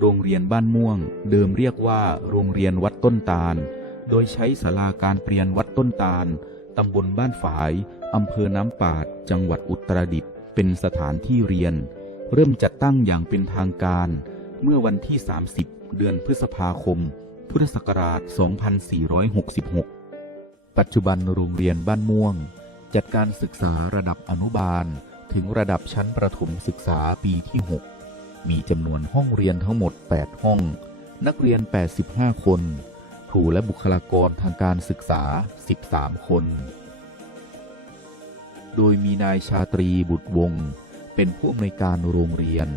โรงเรียนบ้านม่วง เดิมเรียกว่า โรงเรียนวัดต้นตาล โดยใช้ศาลาการเปลี่ยนวัดต้นตาล ตำบลบ้านฝาย อำเภอน้ำปาด จังหวัดอุตรดิตถ์ เป็นสถานที่เรียน เริ่มจัดตั้งอย่างเป็นทางการ เมื่อวันที่ 30 เดือนพฤษภาคม พุทธศักราช 2466 ปัจจุบันโรงเรียนบ้านม่วง จัดการศึกษาระดับอนุบาล ถึงระดับชั้นประถมศึกษาปีที่ 6 มีจำนวนห้องเรียนทั้งหมด 8 ห้อง นักเรียน 85 คน ครูและบุคลากรทางการศึกษา 13 คน โดยมีนายชาตรีบุตรวงศ์เป็นผู้อำนวยการโรงเรียน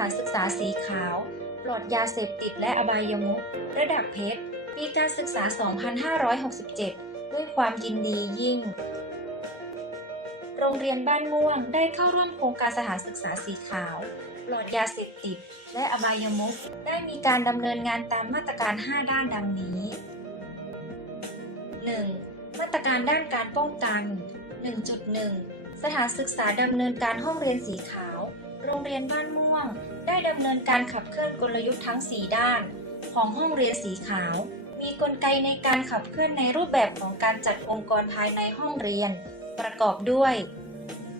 ถานศึกษาสีขาว ปลอดยาเสพติดและอบายมุขระดับเพชร ปีการศึกษา 2567 ด้วยความยินดียิ่ง โรงเรียนบ้านม่วงได้เข้าร่วมโครงการสถานศึกษาสีขาว ปลอดยาเสพติด และอบายมุขได้มีการดำเนินงานตามมาตรการ 5 ด้านดังนี้ 1. มาตรการด้านการป้องกัน 1.1 สถานศึกษาดำเนินการห้องเรียนสีขาว โรงเรียนบ้านม่วง ได้ดำเนินการขับเคลื่อนกลยุทธ์ทั้ง 4 ด้าน ของห้องเรียนสีขาว มีกลไกในการขับเคลื่อนในรูปแบบของการจัดองค์กรภายในห้องเรียน ประกอบด้วย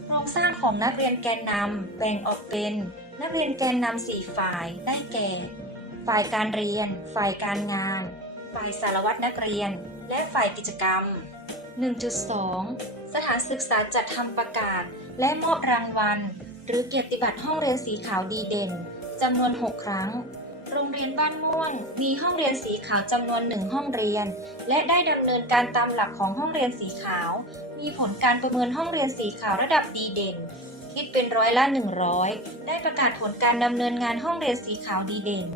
โครงสร้างของนักเรียนแกนนำแบ่งออกเป็น นักเรียนแกนนำสี่ฝ่ายได้แก่ ฝ่ายการเรียน ฝ่ายการงาน ฝ่ายสารวัตรนักเรียน และฝ่ายกิจกรรม 1.2 สถานศึกษาจัดทำประกาศ และมอบรางวัล หรือเกียรติบัตรห้องเรียนสีขาวดีเด่นจำนวน 6 ครั้ง โรงเรียนบ้านม่วงมีห้องเรียนสีขาวจำนวนหนึ่งห้องเรียน และได้ดำเนินการตามหลักของห้องเรียนสีขาว มีผลการประเมินห้องเรียนสีขาวระดับดีเด่น คิดเป็นร้อยละ 100 ได้ประกาศผลการดำเนินงานห้องเรียนสีขาวดีเด่น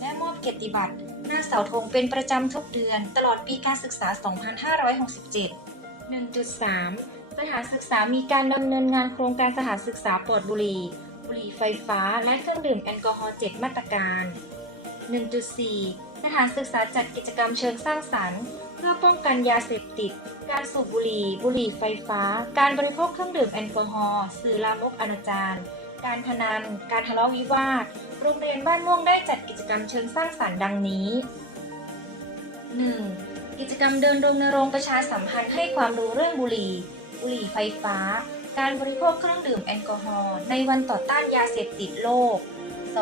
และมอบเกียรติบัตรหน้าเสาธงเป็นประจำทุกเดือน ตลอดปีการศึกษา 2567 1.3 สถานศึกษามีการดำเนินงานโครงการสถานศึกษาปลอดบุหรี่ บุหรี่ไฟฟ้า และเครื่องดื่มแอลกอฮอล์7มาตรการ 1.4 สถานศึกษาจัดกิจกรรมเชิงสร้างสรรค์ เพื่อป้องกันยาเสพติด การสูบบุหรี่ บุหรี่ไฟฟ้า การบริโภคเครื่องดื่มแอลกอฮอล์สื่อลามกอนาจารการพนัน การทะเลาะวิวาท โรงเรียนบ้านม่วงได้จัดกิจกรรมเชิงสร้างสรรค์ดังนี้ 1. กิจกรรมเดินรณรงประชาสัมพันธ์ให้ความรู้เรื่องบุหรี่ บุหรี่ไฟฟ้า การบริโภคเครื่องดื่มแอลกอฮอล์ในวันต่อต้านยาเสพติดโลก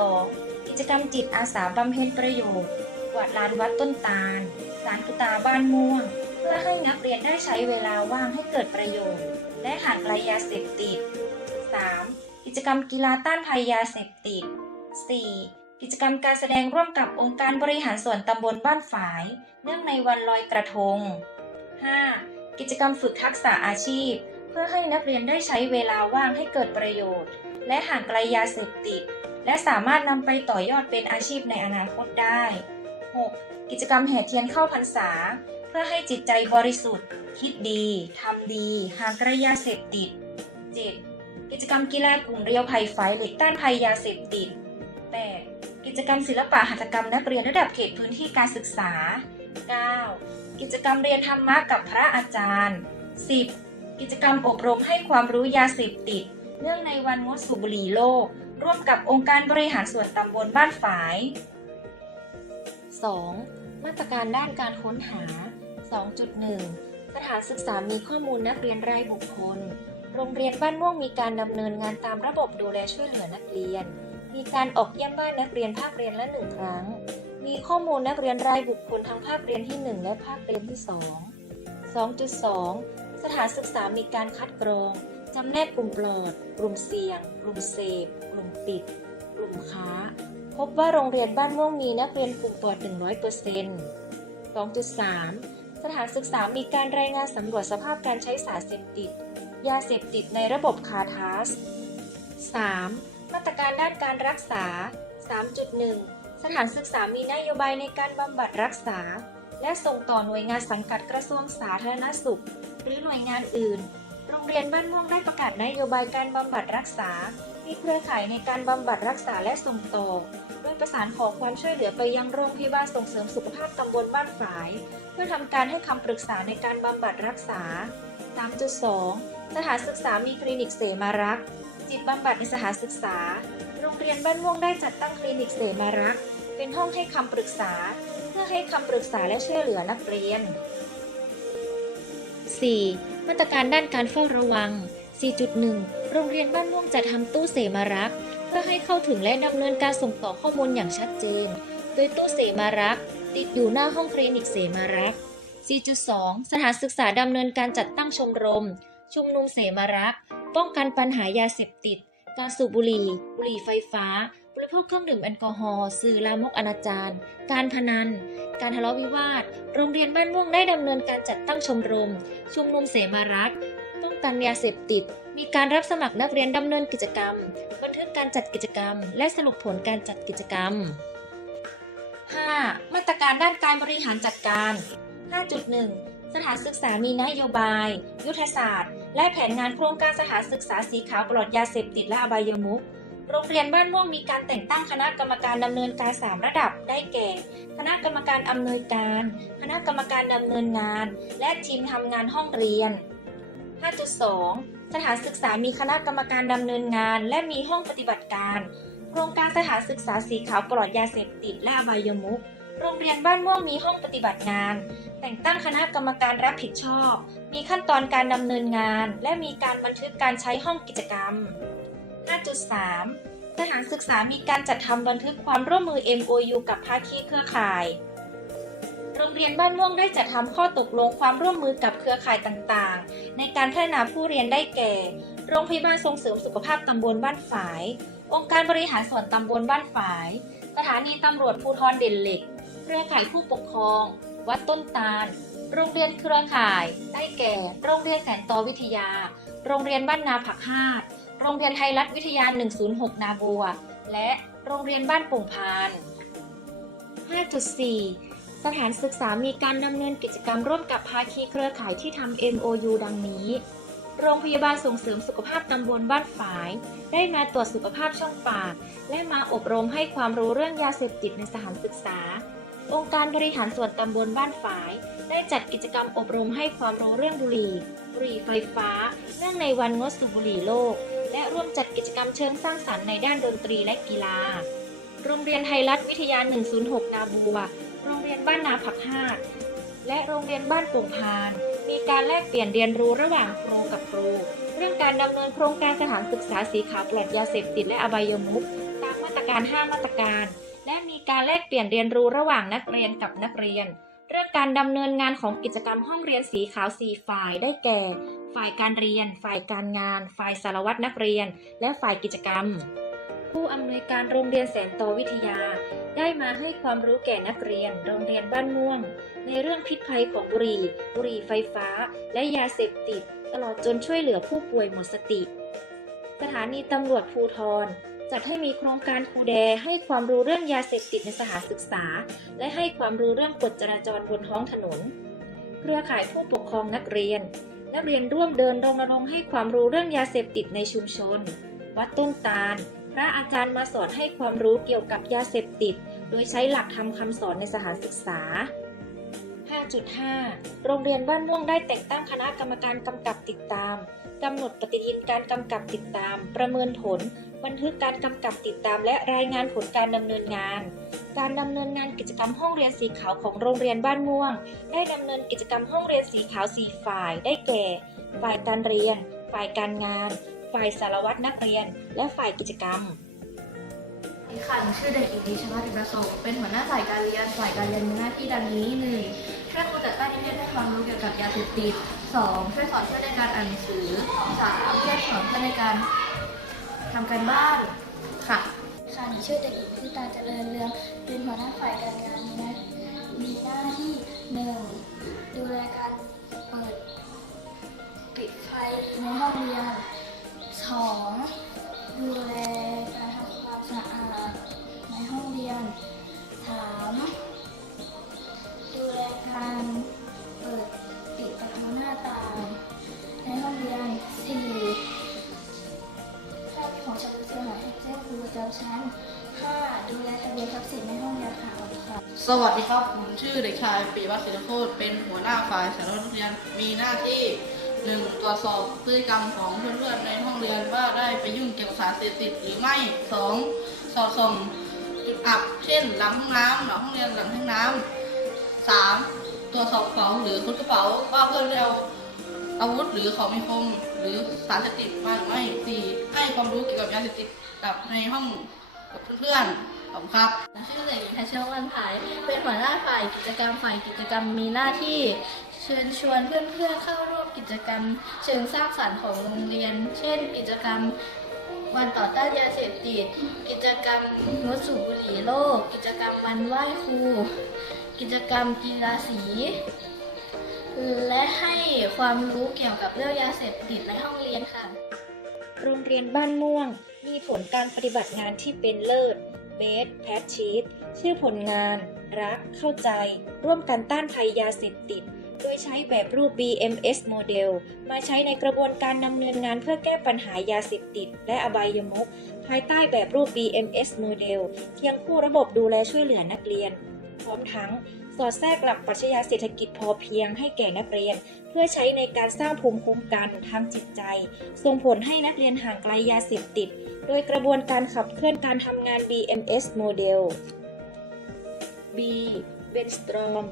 2. กิจกรรมจิตอาสาบำเพ็ญประโยชน์กวาดลานวัดต้นตาล สารกุตาบ้านม่วง เพื่อให้นักเรียนได้ใช้เวลาว่างให้เกิดประโยชน์ และห่างไกลยาเสพติด 3. กิจกรรมกีฬาต้านภัยยาเสพติด 4. กิจกรรมการแสดงร่วมกับองค์การบริหารส่วนตำบลบ้านฝาย เนื่องในวันลอยกระทง 5. กิจกรรมฝึกทักษะอาชีพ เพื่อให้นักเรียนได้ใช้เวลาว่างให้เกิดประโยชน์ และห่างไกลยาเสพติด และสามารถนำไปต่อยอดเป็นอาชีพในอนาคตได้ 6. กิจกรรมแห่เทียนเข้าพรรษา เพื่อให้จิตใจบริสุทธิ์ คิดดีทำดี ห่างไกลยาเสพติด 7. กิจกรรมกีฬากลุ่มเรียวไผ่ไฟเหล็กต้านภัยยาเสพติด 8. กิจกรรมศิลปะหัตถกรรมนักเรียนระดับเขตพื้นที่การศึกษา 9. กิจกรรมเรียนธรรมะกับพระอาจารย์ 10. กิจกรรมอบรมให้ความรู้ยาเสพติด เนื่องในวันงดสูบบุหรี่โลก ร่วมกับองค์การบริหารส่วนตำบลบ้านฝาย 2. มาตรการด้านการค้นหา 2.1 สถานศึกษามีข้อมูลนักเรียนรายบุคคล โรงเรียนบ้านม่วงมีการดำเนินงานตามระบบดูแลช่วยเหลือนักเรียน มีการออกเยี่ยมบ้านนักเรียนภาคเรียนละหนึ่งครั้ง มีข้อมูลนักเรียนรายบุคคลทั้งภาคเรียนที่ 1 และภาคเรียนที่ 2 2.2 สถานศึกษามีการคัดกรอง จำแนกกลุ่มปลอด กลุ่มเสี่ยง กลุ่มเสพ กลุ่มปิด กลุ่มค้า พบว่าโรงเรียนบ้านม่วงมีนักเรียนกลุ่มปลอด 100% 2.3 สถานศึกษามีการรายงานสำรวจสภาพการใช้สารเสพติด ยาเสพติดในระบบคาทาส 3. มาตรการด้านการรักษา 3.1 สถานศึกษามีนโยบายในการบำบัดรักษา และส่งต่อหน่วยงานสังกัดกระทรวงสาธารณสุข หรือหน่วยงานอื่น โรงเรียนบ้านม่วงได้ประกาศนโยบายการบำบัดรักษา มีเครือข่ายในการบำบัดรักษาและส่งต่อโดยประสานขอความช่วยเหลือไปยังโรงพยาบาลส่งเสริมสุขภาพตำบลบ้านฝาย เพื่อทำการให้คำปรึกษาในการบำบัดรักษา 3.2 สถานศึกษามีคลินิกเสมารักษ์จิตบำบัดในสถานศึกษา โรงเรียนบ้านม่วงได้จัดตั้งคลินิกเสมารักษ์ เป็นห้องให้คำปรึกษา เพื่อให้คำปรึกษาและช่วยเหลือนักเรียน 4. มาตรการด้านการเฝ้าระวัง 4.1 โรงเรียนบ้านม่วงจะทำตู้เสมารัก เพื่อให้เข้าถึงและดำเนินการส่งต่อข้อมูลอย่างชัดเจน โดยตู้เสมารัก ติดอยู่หน้าห้องคลินิกเสมารัก 4.2 สถานศึกษาดำเนินการจัดตั้งชมรม ชุมนุมเสมารัก ป้องกันปัญหายาเสพติด การสูบบุหรี่ บุหรี่ไฟฟ้า ริโภคเครื่องดื่มแอลกอฮอล์สื่อลามกอนาจารการพนัน การทะเลาะวิวาท โรงเรียนบ้านม่วงได้ดำเนินการจัดตั้งชมรม ชุมนุมเสมารักษ์ป้องกันยาเสพติด มีการรับสมัครนักเรียนดำเนินกิจกรรม บันทึกการจัดกิจกรรม และสรุปผลการจัดกิจกรรม 5. มาตรการด้านการบริหารจัดการ 5.1 สถานศึกษามีนโยบาย ยุทธศาสตร์ และแผนงานโครงการสถานศึกษาสีขาวปลอดยาเสพติดและอบายมุข โรงเรียนบ้านม่วงมีการแต่งตั้งคณะกรรมการดำเนินการ 3 ระดับ ได้แก่ คณะกรรมการอำนวยการ คณะกรรมการดำเนินงาน และทีมทำงานห้องเรียน 5.2 สถานศึกษามีคณะกรรมการดำเนินงาน และมีห้องปฏิบัติการ โครงการสถานศึกษาสีขาวปลอดยาเสพติดและอบายมุขโรงเรียนบ้านม่วงมีห้องปฏิบัติงาน แต่งตั้งคณะกรรมการรับผิดชอบ มีขั้นตอนการดำเนินงาน และมีการบันทึกการใช้ห้องกิจกรรม 5.3 สถานศึกษามีการจัดทำบันทึกความร่วมมือ MOU กับภาคีเครือข่าย โรงเรียนบ้านม่วงได้จัดทำข้อตกลงความร่วมมือกับเครือข่ายต่างๆ ในการพัฒนาผู้เรียนได้แก่ โรงพยาบาลส่งเสริมสุขภาพตำบลบ้านฝาย องค์การบริหารส่วนตำบลบ้านฝาย สถานีตำรวจภูธรเด่นเหล็ก เครือข่ายผู้ปกครอง วัดต้นตาล โรงเรียนเครือข่าย ได้แก่ โรงเรียนแสนตอวิทยา โรงเรียนบ้านนาผักฮาด โรงเรียนไทยรัฐวิทยา 106 นาบัว และโรงเรียนบ้านปุ่งพาน 5.4 สถานศึกษามีการดำเนินกิจกรรมร่วมกับภาคีเครือข่ายที่ทำ MOU ดังนี้ โรงพยาบาลส่งเสริมสุขภาพตำบลบ้านฝาย ได้มาตรวจสุขภาพช่องปาก และมาอบรมให้ความรู้เรื่องยาเสพติดในสถานศึกษา องค์การบริหารส่วนตำบลบ้านฝาย ได้จัดกิจกรรมอบรมให้ความรู้เรื่องบุหรี่บุหรี่ไฟฟ้า เนื่องในวันงดสูบบุหรี่โลก และร่วมจัดกิจกรรมเชิงสร้างสรรค์ในด้านดนตรีและกีฬา โรงเรียนไทยรัฐวิทยา 106 นาบัว โรงเรียนบ้านนาผักฮาและโรงเรียนบ้านป่งพาน มีการแลกเปลี่ยนเรียนรู้ระหว่างครูกับครู เรื่องการดำเนินโครงการสถานศึกษาสีขาวปลอดยาเสพติดและอบายมุขตามมาตรการ 5 มาตรการ และมีการแลกเปลี่ยนเรียนรู้ระหว่างนักเรียนกับนักเรียน การดำเนินงานของกิจกรรมห้องเรียนสีขาวสีฝ่ายได้แก่ ฝ่ายการเรียน ฝ่ายการงาน ฝ่ายสารวัตรนักเรียน และฝ่ายกิจกรรม ผู้อำนวยการโรงเรียนแสนโตวิทยา ได้มาให้ความรู้แก่นักเรียน โรงเรียนบ้านม่วง ในเรื่องพิษภัยของบุหรี่ บุหรี่ไฟฟ้า และยาเสพติด ตลอดจนช่วยเหลือผู้ป่วยหมดสติ สถานีตำรวจภูทร จัดให้มีโครงการครูแดให้ความรู้เรื่องยาเสพติดในสถานศึกษา และให้ความรู้เรื่องกฎจราจรบนท้องถนน เครือข่ายผู้ปกครองนักเรียน นักเรียนร่วมเดินรณรงค์ให้ความรู้เรื่องยาเสพติดในชุมชน วัดต้นตาล พระอาจารย์มาสอนให้ความรู้เกี่ยวกับยาเสพติด โดยใช้หลักธรรมคำสอนในสถานศึกษา 5.5 โรงเรียนบ้านม่วงได้แต่งตั้งคณะกรรมการกำกับติดตามกำหนดปฏิทินการกำกับติดตาม ประเมินผล บันทึกการกำกับติดตามและรายงานผลการดำเนินงาน การดำเนินงานกิจกรรมห้องเรียนสีขาวของโรงเรียนบ้านม่วง ได้ดำเนินกิจกรรมห้องเรียนสีขาวสี่ฝ่าย ได้แก่ ฝ่ายการเรียน ฝ่ายการงาน ฝ่ายสารวัตรนักเรียน และฝ่ายกิจกรรมค่ะหนูชื่อเด็กหญิงดิชมาติประสงค์เป็นหัวหน้าฝ่ายการเรียน ฝ่ายการเรียนมีหน้าที่ดังนี้หนึ่งช่วยครูจัดตั้งนิเทศให้ความรู้เกี่ยวกับยาเสพติดสองช่วยสอนเพื่อนในการอ่านหนังสือสามช่วยสอนเพื่อนในการ ทำการบ้านค่ะ ค่ะหนูชื่อเด็กหญิงพิตาเจริญเรืองเป็นหัวหน้าฝ่ายการงานมีหน้ามีหน้าที่หนึ่งดูแลการ สวัสดีครับ ผมชื่อเด็กชายปีวัฒน์ศิลโคตเป็นหัวหน้าฝ่ายสารวัตรนักเรียน มีหน้าที่หนึ่งตรวจสอบพฤติกรรมของเพื่อนๆในห้องเรียนว่าได้ไปยุ่งเกี่ยวกับสารเสพติดหรือไม่สองสอดส่องจุดอับ เช่นหลังห้องน้ำหลังห้องเรียนหลังห้องน้ำสามตรวจสอบของหรือค้นกระเป๋าว่าเพื่อนได้เอาอาวุธหรือของมีคมหรือสารเสพติดมาหรือไม่สี่ให้ความรู้เกี่ยวกับยาเสพติดกับในห้องกับเพื่อนๆ ขอบคุณครับชื่อเด็กหญิงทัชวันภายเป็นหัวหน้าฝ่ายกิจกรรมฝ่ายกิจกรรมมีหน้าที่ เชิญชวนเพื่อนๆเข้าร่วมกิจกรรม เชิงสร้างสรรค์ของโรงเรียน เช่น กิจกรรมวันต่อต้านยาเสพติด กิจกรรมงดสูบบุหรี่โลก กิจกรรมวันไหว้ครู กิจกรรมกีฬาสี และให้ความรู้เกี่ยวกับเรื่องยาเสพติดในห้องเรียนค่ะ โรงเรียนบ้านม่วงมีผลการปฏิบัติงานที่เป็นเลิศ เบสแพทชีตชื่อผลงาน รัก เข้าใจ ร่วมกันต้านภัยยาเสพติด โดยใช้แบบรูป BMS โมเดล มาใช้ในกระบวนการดำเนินงานเพื่อแก้ปัญหายาเสพติด และอบายมุขภายใต้แบบรูป BMS โมเดลเคียงคู่ระบบดูแลช่วยเหลือนักเรียน พร้อมทั้ง สอดแทรกหลักปรัชญาเศรษฐกิจพอเพียงให้แก่นักเรียน เพื่อใช้ในการสร้างภูมิคุ้มกันทางจิตใจ ส่งผลให้นักเรียนห่างไกลยาเสพติด โดยกระบวนการขับเคลื่อนการทำงาน BMS โมเดล B brainstorm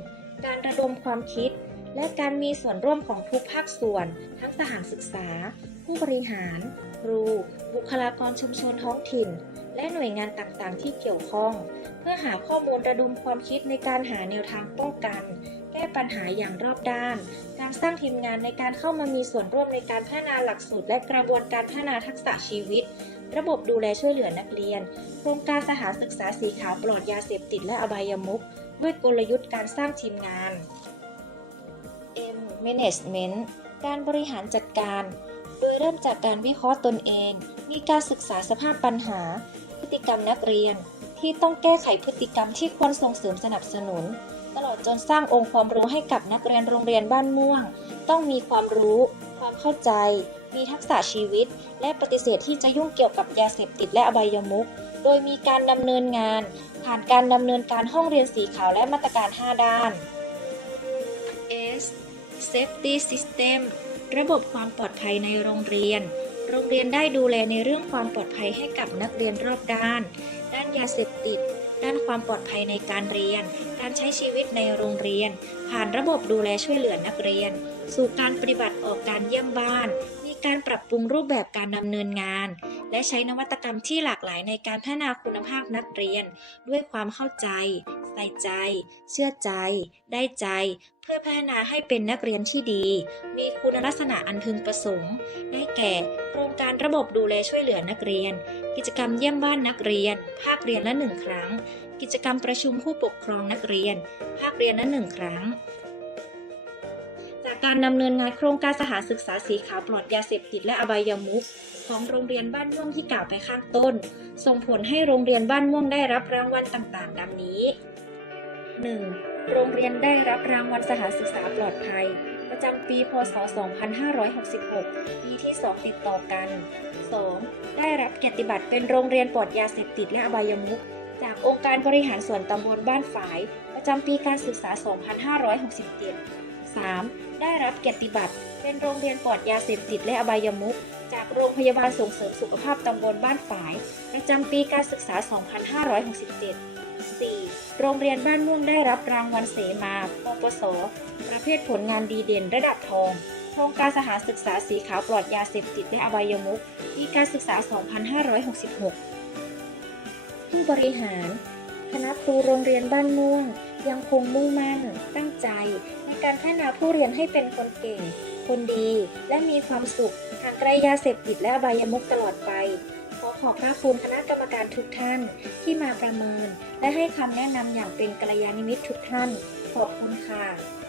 การระดมความคิด และการมีส่วนร่วมของทุกภาคส่วน ทั้งสถานศึกษา ผู้บริหาร ครู บุคลากรชุมชนท้องถิ่น และหน่วยงานต่างๆ ที่เกี่ยวข้อง เพื่อหาข้อมูลระดมความคิดในการหาแนวทางป้องกัน แก้ปัญหาอย่างรอบด้าน การสร้างทีมงานในการเข้ามามีส่วนร่วมในการพัฒนาหลักสูตร และกระบวนการพัฒนาทักษะชีวิต ระบบดูแลช่วยเหลือนักเรียน โครงการสถานศึกษาสีขาวปลอดยาเสพติดและอบายมุขด้วยกลยุทธ์การสร้างทีมงาน M Management การบริหารจัดการ โดยเริ่มจากการวิเคราะห์ตนเอง มีการศึกษาสภาพปัญหา พฤติกรรมนักเรียน ที่ต้องแก้ไขพฤติกรรมที่ควรส่งเสริมสนับสนุน ตลอดจนสร้างองค์ความรู้ให้กับนักเรียนโรงเรียนบ้านม่วง ต้องมีความรู้ ความเข้าใจ มีทักษะชีวิต และปฏิเสธที่จะยุ่งเกี่ยวกับยาเสพติดและอบายมุขโดยมีการดำเนินงาน ผ่านการดำเนินการห้องเรียนสีขาวและมาตรการ 5 ด้าน S Safety System ระบบความปลอดภัยในโรงเรียน โรงเรียนได้ดูแลในเรื่องความปลอดภัยให้กับนักเรียนรอบด้าน ด้านยาเสพติด ด้านความปลอดภัยในการเรียน การใช้ชีวิตในโรงเรียน ผ่านระบบดูแลช่วยเหลือนักเรียน สู่การปฏิบัติออกการเยี่ยมบ้านมีการปรับปรุงรูปแบบการดำเนินงาน และใช้นวัตกรรมที่หลากหลายในการพัฒนาคุณภาพนักเรียน ด้วยความเข้าใจ ใส่ใจ เชื่อใจ ได้ใจ พื่อพัฒนาให้เป็นนักเรียนที่ดี มีคุณลักษณะอันพึงประสงค์ ได้แก่ โครงการระบบดูแลช่วยเหลือนักเรียน กิจกรรมเยี่ยมบ้านนักเรียน ภาคเรียนละหนึ่งครั้ง กิจกรรมประชุมผู้ปกครองนักเรียน ภาคเรียนละหนึ่งครั้ง จากการดำเนินงานโครงการสถานศึกษาสีขาวปลอดยาเสพติดและอบายมุขของโรงเรียนบ้านม่วงที่กล่าวไปข้างต้น ส่งผลให้โรงเรียนบ้านม่วงได้รับรางวัลต่างๆ ดังนี้ 1. โรงเรียนได้รับรางวัลสถานศึกษาปลอดภัย ประจำปี พศ 2566 ปีที่ 2 ติดต่อกัน 2. ได้รับเกียรติบัตรเป็นโรงเรียนปลอดยาเสพติดและอบายมุขจากองค์การบริหารส่วนตำบลบ้านฝาย ประจำปีการศึกษา 2567 3. ได้รับเกียรติบัตร เป็นโรงเรียนปลอดยาเสพติดและอบายมุขจากโรงพยาบาลส่งเสริมสุขภาพตำบลบ้านฝาย ประจำปีการศึกษา 2567 4. โรงเรียนบ้านม่วงได้รับรางวัลเสมาปปส ประเภทผลงานดีเด่นระดับทอง โครงการสถานศึกษาสีขาวปลอดยาเสพติดและอบายมุขปีการศึกษา 2566 ผู้บริหาร คณะครูโรงเรียนบ้านม่วง ยังคงมุ่งมั่น ตั้งใจ ในการพัฒนาผู้เรียนให้เป็นคนเก่ง คนดี และมีความสุขห่างไกลยาเสพติดและอบายมุขตลอดไป ขอบพระคุณคณะกรรมการทุกท่านที่มาประเมิน และให้คำแนะนำอย่างเป็นกัลยาณมิตรทุกท่าน ขอบคุณค่ะ